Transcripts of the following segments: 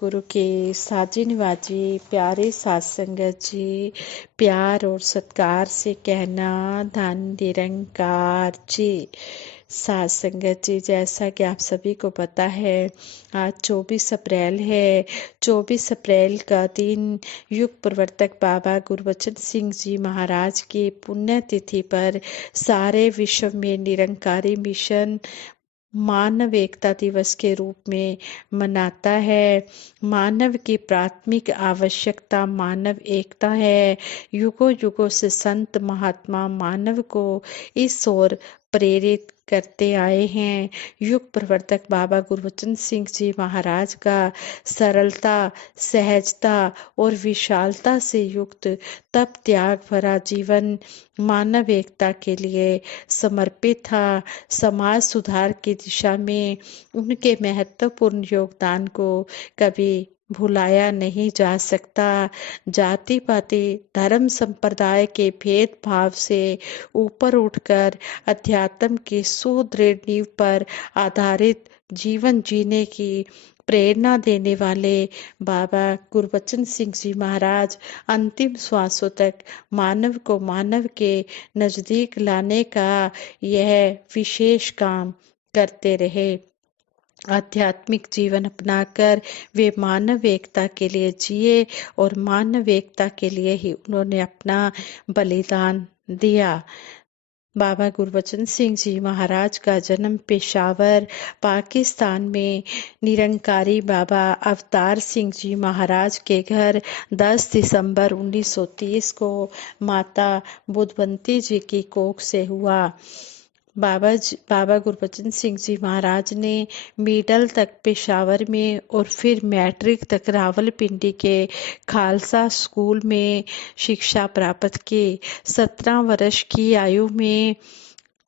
गुरु के साजी निवाजी प्यारे साथ संगत जी, प्यार और सत्कार से कहना धन निरंकार जी। साथ संगत जी, जैसा कि आप सभी को पता है, आज 24 अप्रैल है। 24 अप्रैल का दिन युग प्रवर्तक बाबा गुरबचन सिंह जी महाराज की पुण्यतिथि पर सारे विश्व में निरंकारी मिशन मानव एकता दिवस के रूप में मनाता है। मानव की प्राथमिक आवश्यकता मानव एकता है। युगों युगों से संत महात्मा मानव को इस ओर प्रेरित करते आए हैं। युग प्रवर्तक बाबा गुरबचन सिंह जी महाराज का सरलता, सहजता और विशालता से युक्त तप त्याग भरा जीवन मानव एकता के लिए समर्पित था। समाज सुधार की दिशा में उनके महत्वपूर्ण योगदान को कभी भुलाया नहीं जा सकता। जाति पाति धर्म संप्रदाय के भेदभाव से ऊपर उठकर अध्यात्म की सुदृढ़ नींव पर आधारित जीवन जीने की प्रेरणा देने वाले बाबा गुरबचन सिंह जी महाराज अंतिम श्वासों तक मानव को मानव के नजदीक लाने का यह विशेष काम करते रहे। आध्यात्मिक जीवन अपनाकर वे मानव एकता के लिए जिए और मानव एकता के लिए ही उन्होंने अपना बलिदान दिया। बाबा गुरबचन सिंह जी महाराज का जन्म पेशावर, पाकिस्तान में निरंकारी बाबा अवतार सिंह जी महाराज के घर 10 दिसंबर 1930 को माता बुधवंती जी की कोख से हुआ। बाबा गुरबचन सिंह जी महाराज ने मिडल तक पेशावर में और फिर मैट्रिक तक रावलपिंडी के खालसा स्कूल में शिक्षा प्राप्त की। 17 वर्ष की आयु में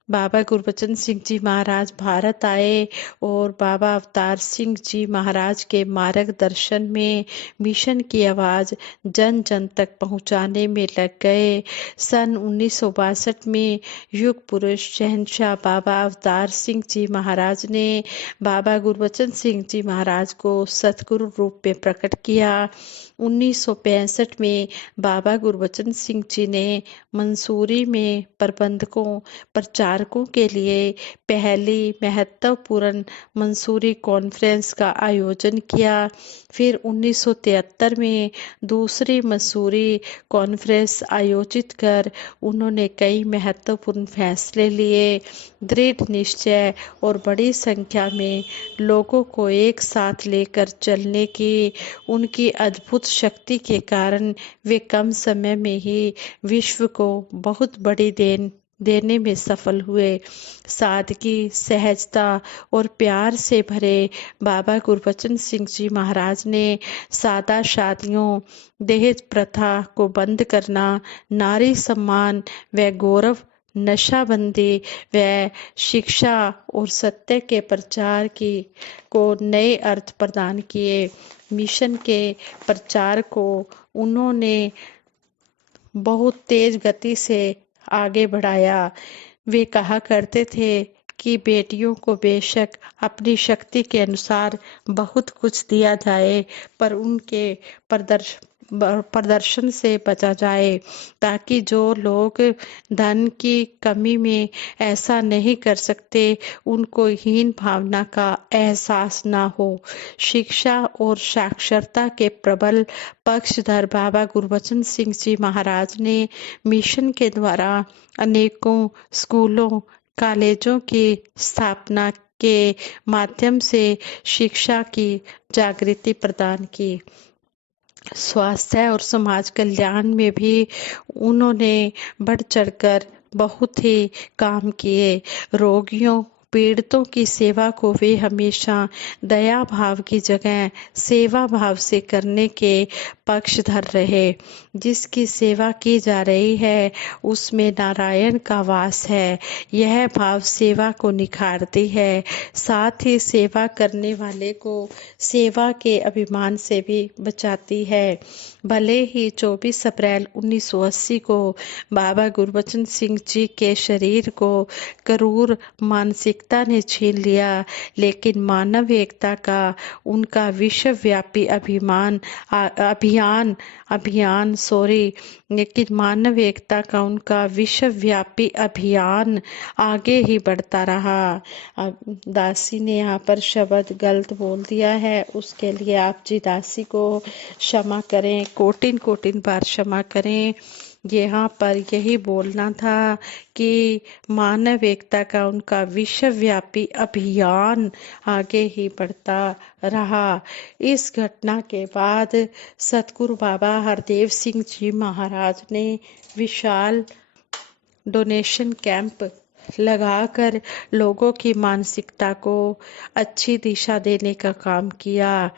बाबा गुरबचन सिंह जी महाराज भारत आए और बाबा अवतार सिंह जी महाराज के मार्गदर्शन में मिशन की आवाज जन जन तक पहुंचाने में लग गए। सन 1962 में युग पुरुष शहंशाह बाबा अवतार सिंह जी महाराज ने बाबा गुरबचन सिंह जी महाराज को सतगुरु रूप में प्रकट किया। 1965 में बाबा गुरबचन सिंह जी ने मंसूरी में प्रबंधकों प्रचारकों के लिए पहली महत्वपूर्ण मंसूरी कॉन्फ्रेंस का आयोजन किया। फिर 1973 में दूसरी मंसूरी कॉन्फ्रेंस आयोजित कर उन्होंने कई महत्वपूर्ण फैसले लिए। दृढ़ निश्चय और बड़ी संख्या में लोगों को एक साथ लेकर चलने की उनकी अद्भुत शक्ति के कारण वे कम समय में ही विश्व को बहुत बड़ी देने में सफल हुए। सादगी, सहजता और प्यार से भरे बाबा गुरबचन सिंह जी महाराज ने सादा शादियों, दहेज प्रथा को बंद करना, नारी सम्मान व गौरव, नशाबंदी व शिक्षा और सत्य के प्रचार को नए अर्थ प्रदान किए। मिशन के प्रचार को उन्होंने बहुत तेज गति से आगे बढ़ाया। वे कहा करते थे कि बेटियों को बेशक अपनी शक्ति के अनुसार बहुत कुछ दिया जाए, पर उनके प्रदर्शन से बचा जाए, ताकि जो लोग धन की कमी में ऐसा नहीं कर सकते उनको हीन भावना का एहसास ना हो। शिक्षा और साक्षरता के प्रबल पक्षधर बाबा गुरबचन सिंह जी महाराज ने मिशन के द्वारा अनेकों स्कूलों, कॉलेजों की स्थापना के माध्यम से शिक्षा की जागृति प्रदान की। स्वास्थ्य और समाज कल्याण में भी उन्होंने बढ़ चढ़कर बहुत ही काम किए। रोगियों, पीड़ितों की सेवा को वे हमेशा दया भाव की जगह सेवा भाव से करने के पक्षधर रहे। जिसकी सेवा की जा रही है उसमें नारायण का वास है, यह भाव सेवा को निखारती है। साथ ही सेवा करने वाले को सेवा के अभिमान से भी बचाती है। भले ही 24 अप्रैल 1980 को बाबा गुरबचन सिंह जी के शरीर को क्रूर मानसिक एकता ने छीन लिया, लेकिन मानव एकता का उनका विश्वव्यापी अभियान लेकिन मानव एकता का उनका विश्वव्यापी अभियान आगे ही बढ़ता रहा। अब दासी ने यहाँ पर शब्द गलत बोल दिया है, उसके लिए आप जी दासी को क्षमा करें, कोटिन कोटिन बार क्षमा करें। यहाँ पर यही बोलना था कि मानव एकता का उनका विश्वव्यापी अभियान आगे ही बढ़ता रहा। इस घटना के बाद सतगुरु बाबा हरदेव सिंह जी महाराज ने विशाल डोनेशन कैंप लगाकर लोगों की मानसिकता को अच्छी दिशा देने का काम किया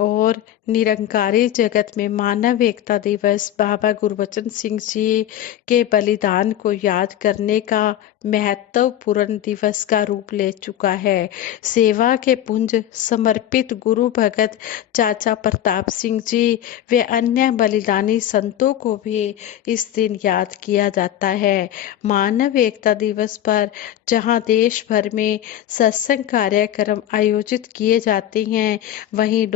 और निरंकारी जगत में मानव एकता दिवस बाबा गुरबचन सिंह जी के बलिदान को याद करने का महत्वपूर्ण दिवस का रूप ले चुका है। सेवा के पुंज समर्पित गुरु भगत चाचा प्रताप सिंह जी व अन्य बलिदानी संतों को भी इस दिन याद किया जाता है। मानव एकता दिवस पर जहां देश भर में सत्संग कार्यक्रम आयोजित किए जाते हैं, वहीं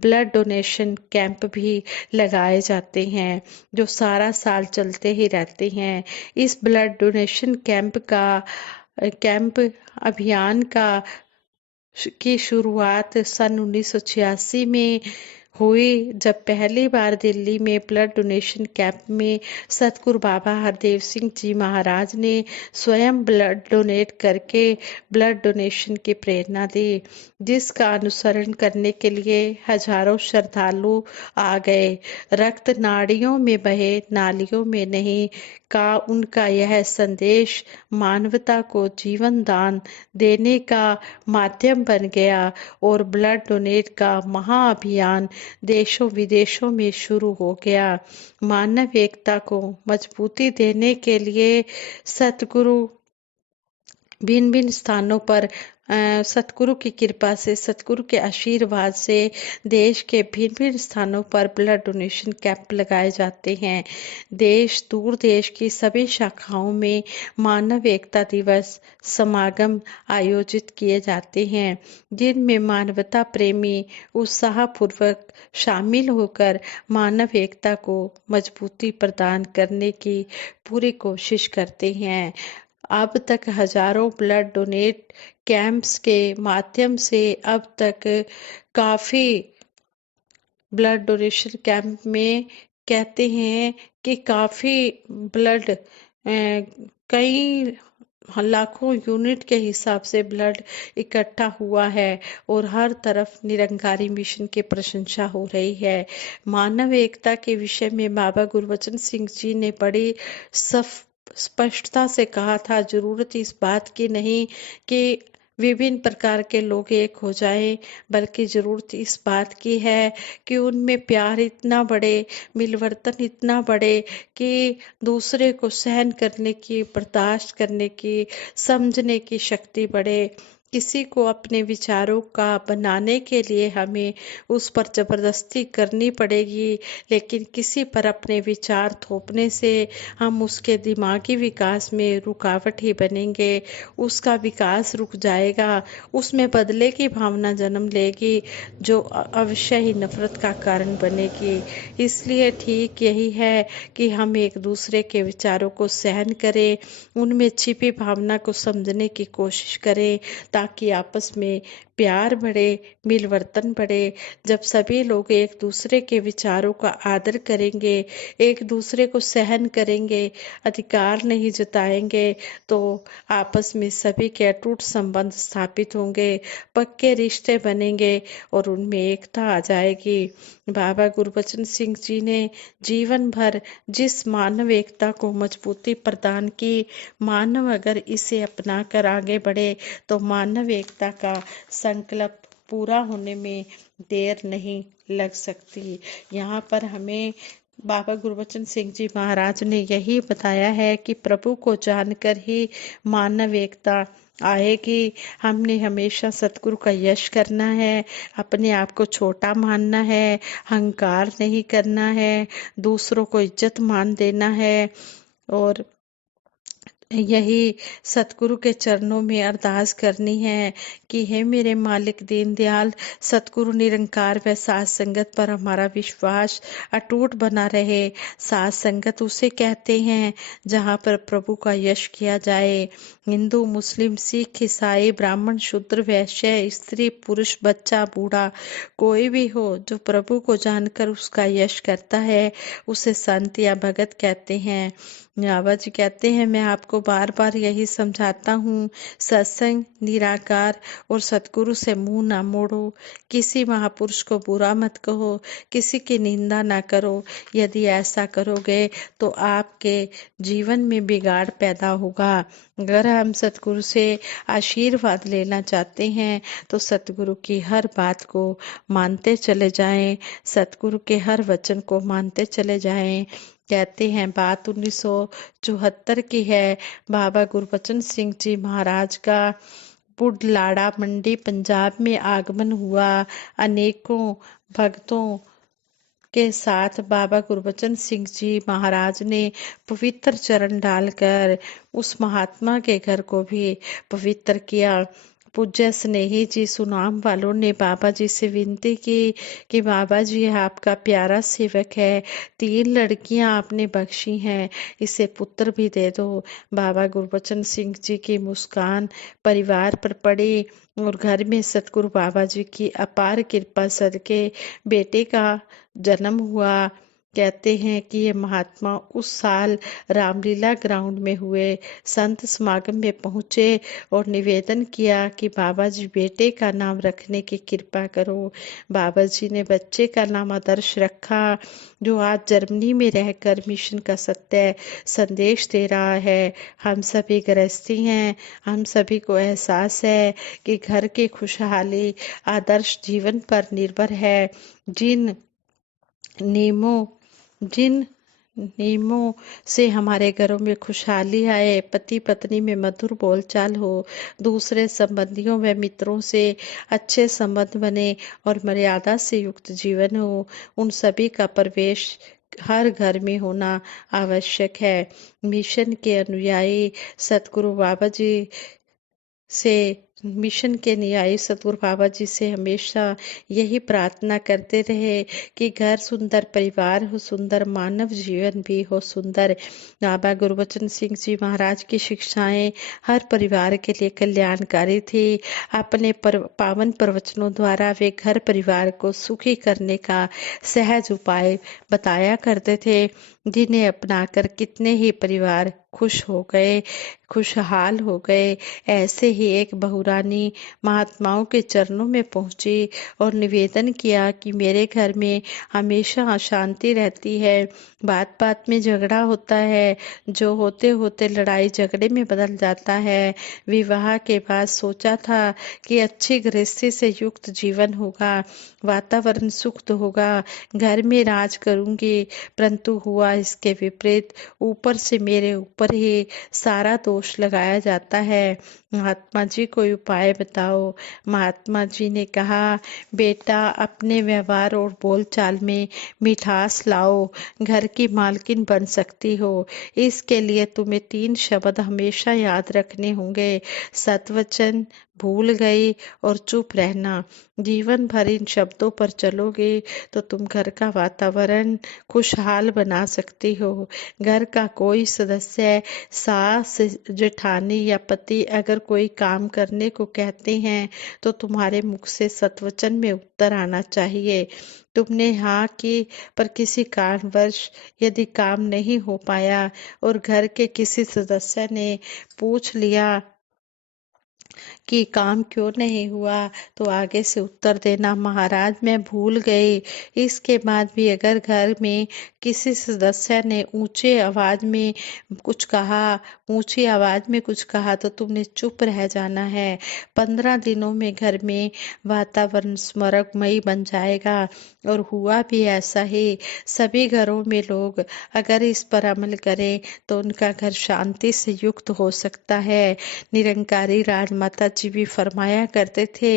ब्लड डोनेशन कैंप भी लगाए जाते हैं जो सारा साल चलते ही रहते हैं। इस ब्लड डोनेशन कैंप अभियान की शुरुआत सन 1986 में हुई, जब पहली बार दिल्ली में ब्लड डोनेशन कैंप में सतगुरु बाबा हरदेव सिंह जी महाराज ने स्वयं ब्लड डोनेट करके ब्लड डोनेशन की प्रेरणा दी, जिसका अनुसरण करने के लिए हजारों श्रद्धालु आ गए। रक्त नाड़ियों में बहे, नालियों में नहीं का उनका यह संदेश मानवता को जीवन दान देने का माध्यम बन गया और ब्लड डोनेट का महाअभियान देशों विदेशों में शुरू हो गया। मानव एकता को मजबूती देने के लिए सतगुरु भिन्न भिन्न स्थानों पर सतगुरु की कृपा से, सतगुरु के आशीर्वाद से देश के भिन्न भिन्न स्थानों पर ब्लड डोनेशन कैंप लगाए जाते हैं। दूर देश की सभी शाखाओं में मानव एकता दिवस समागम आयोजित किए जाते हैं, जिनमें मानवता प्रेमी उत्साहपूर्वक शामिल होकर मानव एकता को मजबूती प्रदान करने की पूरी कोशिश करते हैं। अब तक हजारों ब्लड डोनेट कैंप्स के माध्यम से अब तक काफी ब्लड डोनेशन कैंप में कहते हैं कि काफी ब्लड कई लाखों यूनिट के हिसाब से ब्लड इकट्ठा हुआ है और हर तरफ निरंकारी मिशन की प्रशंसा हो रही है। मानव एकता के विषय में बाबा गुरबचन सिंह जी ने बड़ी स्पष्टता से कहा था, जरूरत इस बात की नहीं कि विभिन्न प्रकार के लोग एक हो जाएं, बल्कि जरूरत इस बात की है कि उनमें प्यार इतना बढ़े, मिलवर्तन इतना बढ़े कि दूसरे को सहन करने की, बर्दाश्त करने की, समझने की शक्ति बढ़े। किसी को अपने विचारों का बनाने के लिए हमें उस पर जबरदस्ती करनी पड़ेगी, लेकिन किसी पर अपने विचार थोपने से हम उसके दिमागी विकास में रुकावट ही बनेंगे, उसका विकास रुक जाएगा, उसमें बदले की भावना जन्म लेगी जो अवश्य ही नफरत का कारण बनेगी। इसलिए ठीक यही है कि हम एक दूसरे के विचारों को सहन करें, उनमें छिपी भावना को समझने की कोशिश करें, ताकि आपस में प्यार बढ़े, मिलवर्तन बढ़े। जब सभी लोग एक दूसरे के विचारों का आदर करेंगे, एक दूसरे को सहन करेंगे, अधिकार नहीं जताएंगे, तो आपस में सभी के अटूट संबंध स्थापित होंगे, पक्के रिश्ते बनेंगे और उनमें एकता आ जाएगी। बाबा गुरबचन सिंह जी ने जीवन भर जिस मानव एकता को मजबूती प्रदान की, मानव अगर इसे अपना कर आगे बढ़े तो मानव एकता का संकल्प पूरा होने में देर नहीं लग सकती। यहाँ पर हमें बाबा गुरबचन सिंह जी महाराज ने यही बताया है कि प्रभु को जानकर ही मानव एकता आएगी। हमने हमेशा सतगुरु का यश करना है, अपने आप को छोटा मानना है, अहंकार नहीं करना है, दूसरों को इज्जत मान देना है और यही सतगुरु के चरणों में अरदास करनी है कि हे मेरे मालिक दीनदयाल, सतगुरु निरंकार व साथ संगत पर हमारा विश्वास अटूट बना रहे। साथ संगत उसे कहते हैं जहाँ पर प्रभु का यश किया जाए। हिंदू, मुस्लिम, सिख, ईसाई, ब्राह्मण, शूद्र, वैश्य, स्त्री, पुरुष, बच्चा, बूढ़ा, कोई भी हो जो प्रभु को जानकर उसका यश करता है, उसे संत या भगत कहते हैं। बाबा जी कहते हैं, मैं आपको बार बार यही समझाता हूँ, सत्संग, निराकार और सतगुरु से मुंह ना मोड़ो। किसी महापुरुष को बुरा मत कहो, किसी की निंदा ना करो। यदि ऐसा करोगे तो आपके जीवन में बिगाड़ पैदा होगा। अगर हम सतगुरु से आशीर्वाद लेना चाहते हैं तो सतगुरु की हर बात को मानते चले जाएं, सतगुरु के हर वचन को मानते चले जाएं। कहते हैं, बात 1974 की है। बाबा गुरबचन सिंह जी महाराज का बुढलाड़ा मंडी पंजाब में आगमन हुआ। अनेकों भक्तों के साथ बाबा गुरबचन सिंह जी महाराज ने पवित्र चरण डालकर उस महात्मा के घर को भी पवित्र किया। पूज्य स्नेही जी सुनाम वालों ने बाबा जी से विनती की कि बाबा जी आपका प्यारा सेवक है, 3 लड़कियां आपने बख्शी हैं, इसे पुत्र भी दे दो। बाबा गुरबचन सिंह जी की मुस्कान परिवार पर पड़ी और घर में सतगुरु बाबा जी की अपार कृपा सदके बेटे का जन्म हुआ। कहते हैं कि ये महात्मा उस साल रामलीला ग्राउंड में हुए संत समागम में पहुंचे और निवेदन किया कि बाबा जी बेटे का नाम रखने की कृपा करो। बाबा जी ने बच्चे का नाम आदर्श रखा, जो आज जर्मनी में रहकर मिशन का सत्य संदेश दे रहा है। हम सभी गृहस्थी हैं, हम सभी को एहसास है कि घर की खुशहाली आदर्श जीवन पर निर्भर है। जिन जिन नियमों से हमारे घरों में खुशहाली आए, पति पत्नी में मधुर बोलचाल हो, दूसरे संबंधियों व मित्रों से अच्छे संबंध बने और मर्यादा से युक्त जीवन हो, उन सभी का प्रवेश हर घर में होना आवश्यक है। मिशन के अनुयायी सतगुरु बाबा जी से मिशन के न्यायी सतगुरु बाबा जी से हमेशा यही प्रार्थना करते रहे कि घर सुंदर, परिवार हो सुंदर, मानव जीवन भी हो सुंदर। बाबा गुरबचन सिंह जी महाराज की शिक्षाएं हर परिवार के लिए कल्याणकारी थी। अपने पावन प्रवचनों द्वारा वे घर परिवार को सुखी करने का सहज उपाय बताया करते थे, जिन्हें अपनाकर कितने ही परिवार खुश हो गए, खुशहाल हो गए। ऐसे ही एक बहुरानी महात्माओं के चरणों में पहुंची और निवेदन किया कि मेरे घर में हमेशा अशांति रहती है, बात बात में झगड़ा होता है, जो होते होते लड़ाई झगड़े में बदल जाता है। विवाह के बाद सोचा था कि अच्छी गृहस्थी से युक्त जीवन होगा, वातावरण सुखद होगा, घर में राज करूंगी, परंतु हुआ इसके विपरीत। ऊपर से मेरे ऊपर ही सारा दोष लगाया जाता है। महात्मा जी कोई उपाय बताओ। महात्मा जी ने कहा, बेटा अपने व्यवहार और बोलचाल में मिठास लाओ, घर की मालकिन बन सकती हो। इसके लिए तुम्हें 3 शब्द हमेशा याद रखने होंगे, सतवचन, भूल गई और चुप रहना। जीवन भर इन शब्दों पर चलोगे तो तुम घर का वातावरण खुशहाल बना सकती हो। घर का कोई सदस्य, सास, जेठानी या पति अगर कोई काम करने को कहते हैं तो तुम्हारे मुख से सतवचन में उत्तर आना चाहिए। तुमने हाँ की, पर किसी कारणवश यदि काम नहीं हो पाया और घर के किसी सदस्य ने पूछ लिया कि काम क्यों नहीं हुआ, तो आगे से उत्तर देना, महाराज मैं भूल गई। इसके बाद भी अगर घर में किसी सदस्य ने ऊंची आवाज में कुछ कहा तो तुमने चुप रह जाना है। 15 दिनों में घर में वातावरण स्वर्गमयी बन जाएगा। और हुआ भी ऐसा ही। सभी घरों में लोग अगर इस पर अमल करें तो उनका घर शांति से युक्त हो सकता है। निरंकारी राजमा माता जी भी फरमाया करते थे,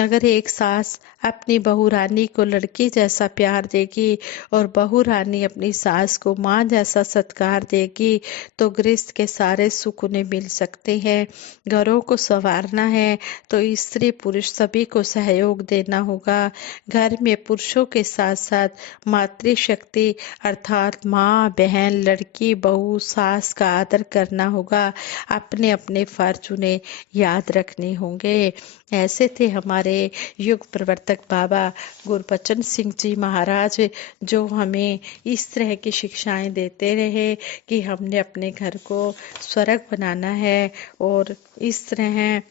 अगर एक सास अपनी बहू रानी को लड़की जैसा प्यार देगी और बहू रानी अपनी सास को माँ जैसा सत्कार देगी तो गृहस्थ के सारे सुख उन्हें मिल सकते हैं। घरों को संवारना है तो स्त्री पुरुष सभी को सहयोग देना होगा। घर में पुरुषों के साथ साथ मातृशक्ति अर्थात माँ, बहन, लड़की, बहू, सास का आदर करना होगा। अपने अपने फर्ज उन्हें याद रखने होंगे। ऐसे थे हमारे युग प्रवर्तक बाबा गुरबचन सिंह जी महाराज, जो हमें इस तरह की शिक्षाएं देते रहे कि हमने अपने घर को स्वर्ग बनाना है। और इस तरह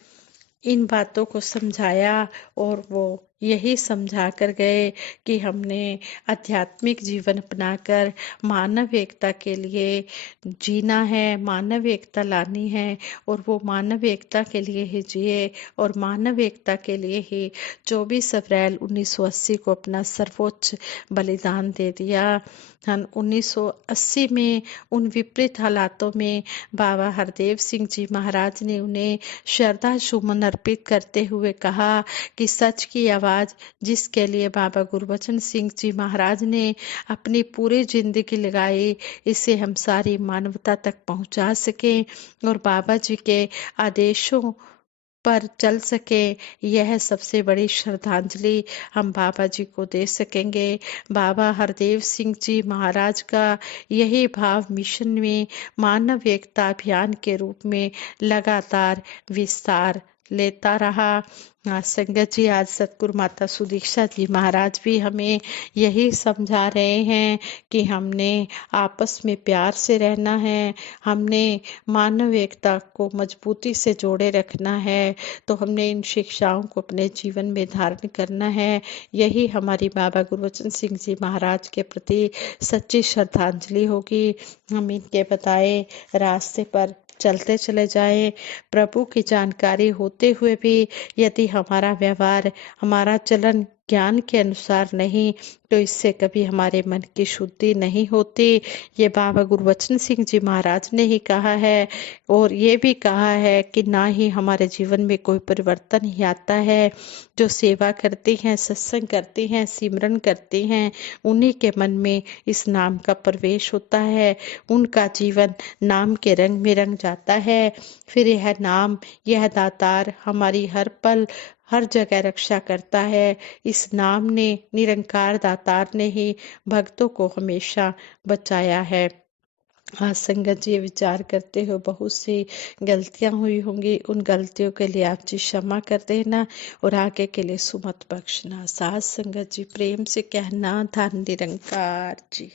इन बातों को समझाया और वो यही समझा कर गए कि हमने आध्यात्मिक जीवन अपनाकर मानव एकता के लिए जीना है, मानव एकता लानी है और वो मानव एकता के लिए ही जिए। और मानव एकता के लिए ही 24 अप्रैल 1980 को अपना सर्वोच्च बलिदान दे दिया। 1980 में उन विपरीत हालातों में बाबा हरदेव सिंह जी महाराज ने उन्हें श्रद्धा सुमन अर्पित करते हुए कहा कि सच की आवाज जिसके लिए बाबा गुरबचन सिंह जी महाराज ने अपनी पूरी जिंदगी लगाई, इसे हम सारी मानवता तक पहुंचा सके और बाबा जी के आदेशों पर चल सके, यह सबसे बड़ी श्रद्धांजलि हम बाबा जी को दे सकेंगे। बाबा हरदेव सिंह जी महाराज का यही भाव मिशन में मानव एकता अभियान के रूप में लगातार विस्तार लेता रहा। संगत जी, आज सतगुरु माता सुदीक्षा जी महाराज भी हमें यही समझा रहे हैं कि हमने आपस में प्यार से रहना है, हमने मानव एकता को मजबूती से जोड़े रखना है, तो हमने इन शिक्षाओं को अपने जीवन में धारण करना है। यही हमारी बाबा गुरबचन सिंह जी महाराज के प्रति सच्ची श्रद्धांजलि होगी। हम इनके बताए रास्ते पर चलते चले जाएं। प्रभु की जानकारी होते हुए भी यदि हमारा व्यवहार, हमारा चलन ज्ञान के अनुसार नहीं, तो इससे कभी हमारे मन की शुद्धि नहीं होती। ये बाबा गुरबचन सिंह जी महाराज ने ही कहा है और ये भी कहा है कि ना ही हमारे जीवन में कोई परिवर्तन ही आता है। जो सेवा करती हैं, सत्संग करती हैं, सिमरन करती हैं, उन्हीं के मन में इस नाम का प्रवेश होता है। उनका जीवन नाम के रंग में रंग जाता है। फिर यह नाम, यह दातार हमारी हर पल हर जगह रक्षा करता है। इस नाम ने, निरंकार दातार ने ही भक्तों को हमेशा बचाया है। हाँ संगत जी, विचार करते हो बहुत सी गलतियां हुई होंगी, उन गलतियों के लिए आप जी क्षमा कर देना और आगे के लिए सुमत बख्शना। साथ संगत जी प्रेम से कहना, धन निरंकार जी।